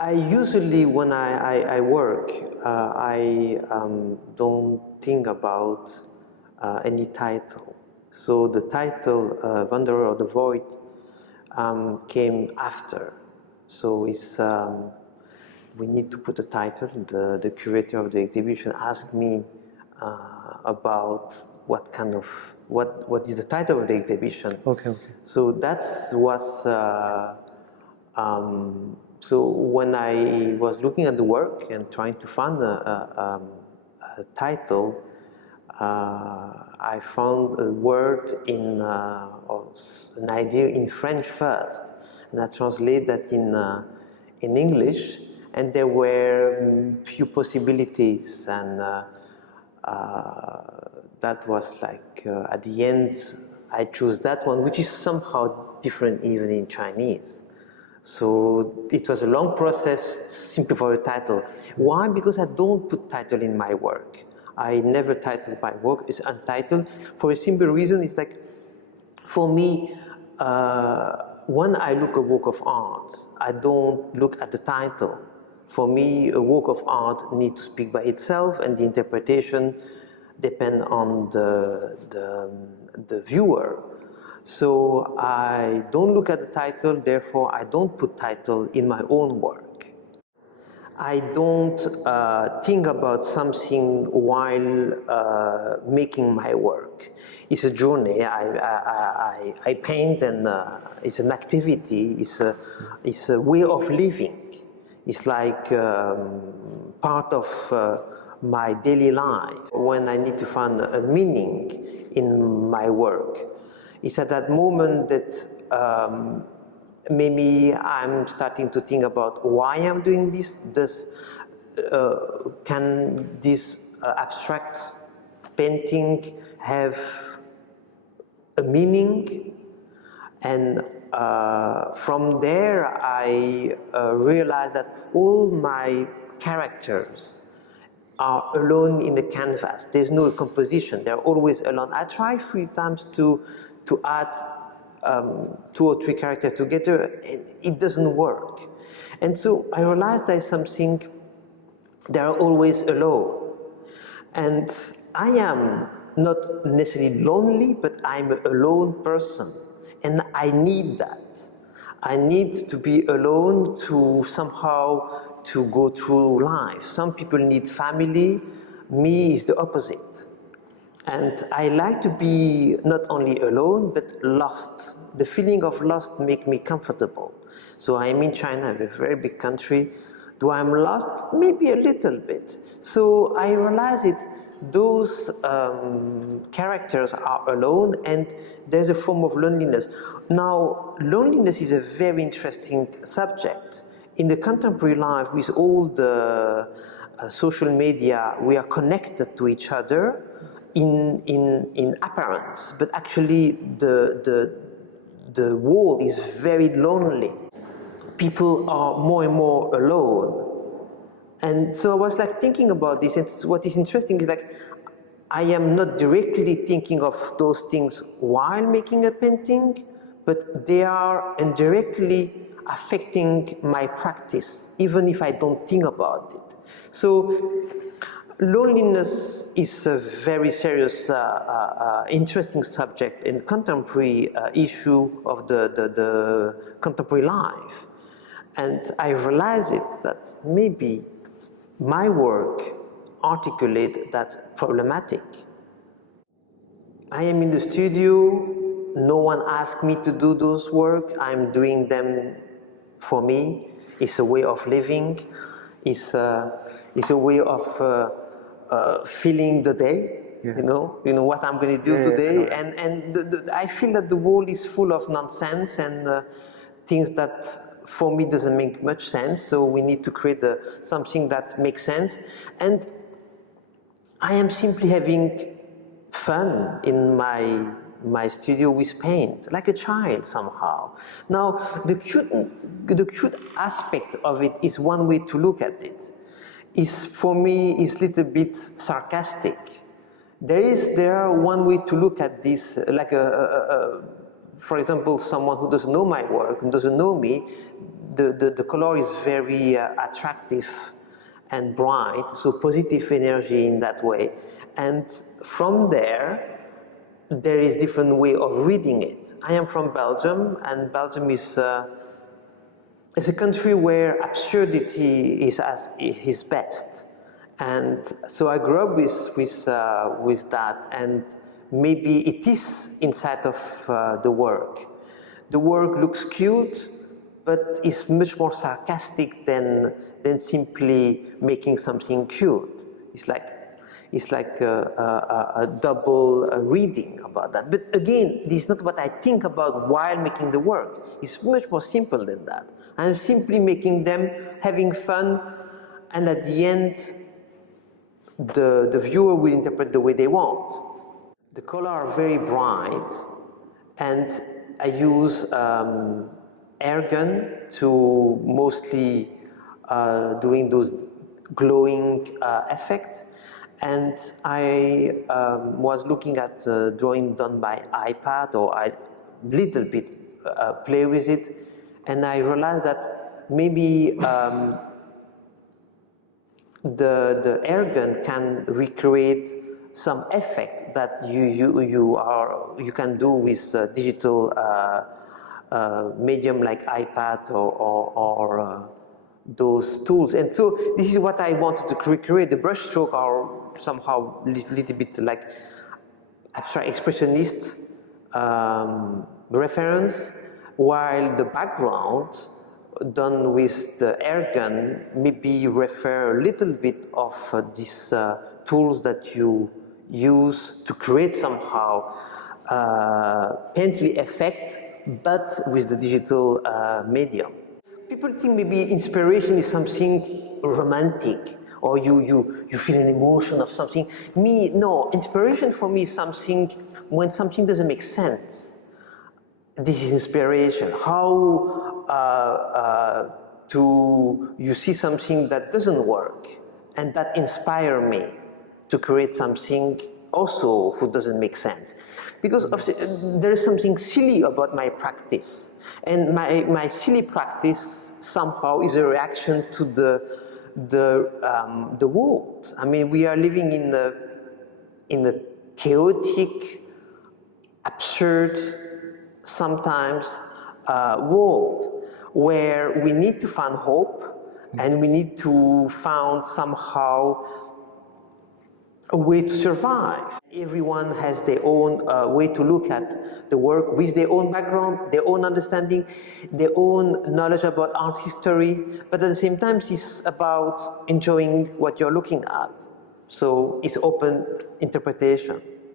I usually, when I work, I don't think about any title. So the title, Wanderer of the Void, came after. So it's, we need to put a title. The curator of the exhibition asked me about what kind of, what is the title of the exhibition. Okay. So that was, so when I was looking at the work and trying to find a title, I found a word in, or an idea in French first, and I translate that in English, and there were few possibilities, and that was like, at the end, I chose that one, which is somehow different even in Chinese. So it was a long process simply for a title. Why? Because I don't put title in my work. I never title my work. It's untitled for a simple reason. It's like, for me, when I look at a work of art, I don't look at the title. For me, a work of art needs to speak by itself, and the interpretation depends on the viewer. So I don't look at the title, therefore I don't put title in my own work. I don't think about something while making my work. It's a journey. I paint, and it's an activity. It's a way of living. It's like part of my daily life. When I need to find a meaning in my work, it's at that moment that maybe I'm starting to think about why I'm doing this. Can this abstract painting have a meaning? And from there, I realized that all my characters are alone in the canvas. There's no composition. They're always alone. I tried 3 times to add 2 or 3 characters together, and it doesn't work. And so I realized there's something, they are always alone. And I am not necessarily lonely, but I'm a lone person. And I need that. I need to be alone to somehow to go through life. Some people need family. Me is the opposite. And I like to be not only alone, but lost. The feeling of lost makes me comfortable. So I'm in China, a very big country. Do I'm lost? Maybe a little bit. So I realize it. Those characters are alone, and there's a form of loneliness. Now, loneliness is a very interesting subject. In the contemporary life, with all the social media, we are connected to each other in appearance, but actually the world is very lonely. People are more and more alone. And so I was like thinking about this, and what is interesting is like, I am not directly thinking of those things while making a painting, but they are indirectly affecting my practice, even if I don't think about it. So loneliness is a very serious, interesting subject and contemporary issue of the contemporary life. And I realized that maybe my work articulate that problematic. I am in the studio, no one asked me to do those work, I'm doing them for me. It's a way of living, it's a way of feeling the day, yeah. you know what I'm going to do today, and I feel that the world is full of nonsense and things that for me doesn't make much sense, so we need to create something that makes sense. And I am simply having fun in my studio with paint, like a child somehow. Now, the cute aspect of it is one way to look at it. For me, is a little bit sarcastic. There are one way to look at this, like a for example, someone who doesn't know my work, who doesn't know me, the color is very attractive and bright, so positive energy in that way. And from there is different way of reading it. I am from Belgium, and Belgium is a country where absurdity is at its best. And so I grew up with that, and maybe it is inside of the work. The work looks cute, but is much more sarcastic than simply making something cute. It's like a double reading about that. But again, this is not what I think about while making the work. It's much more simple than that. I'm simply making them, having fun, and at the end, the viewer will interpret the way they want. The colors are very bright, and I use air gun to mostly doing those glowing effects. And I was looking at drawing done by iPad, or I little bit play with it, and I realized that maybe the air gun can recreate some effect that you can do with digital medium like iPad or those tools. And so this is what I wanted to recreate. The brush stroke are somehow a little bit like abstract expressionist reference, while the background done with the air gun maybe refer a little bit of these tools that you use to create somehow painterly effect, but with the digital medium. People think maybe inspiration is something romantic, or you feel an emotion of something. No, inspiration for me is something when something doesn't make sense. This is inspiration. How you see something that doesn't work, and that inspire me to create something also who doesn't make sense. Because there is something silly about my practice, and my silly practice somehow is a reaction to the world. I mean, we are living in a chaotic, absurd, sometimes world where we need to find hope, and we need to find somehow a way to survive. Everyone has their own way to look at the work, with their own background, their own understanding, their own knowledge about art history, but at the same time it's about enjoying what you're looking at. So it's open interpretation.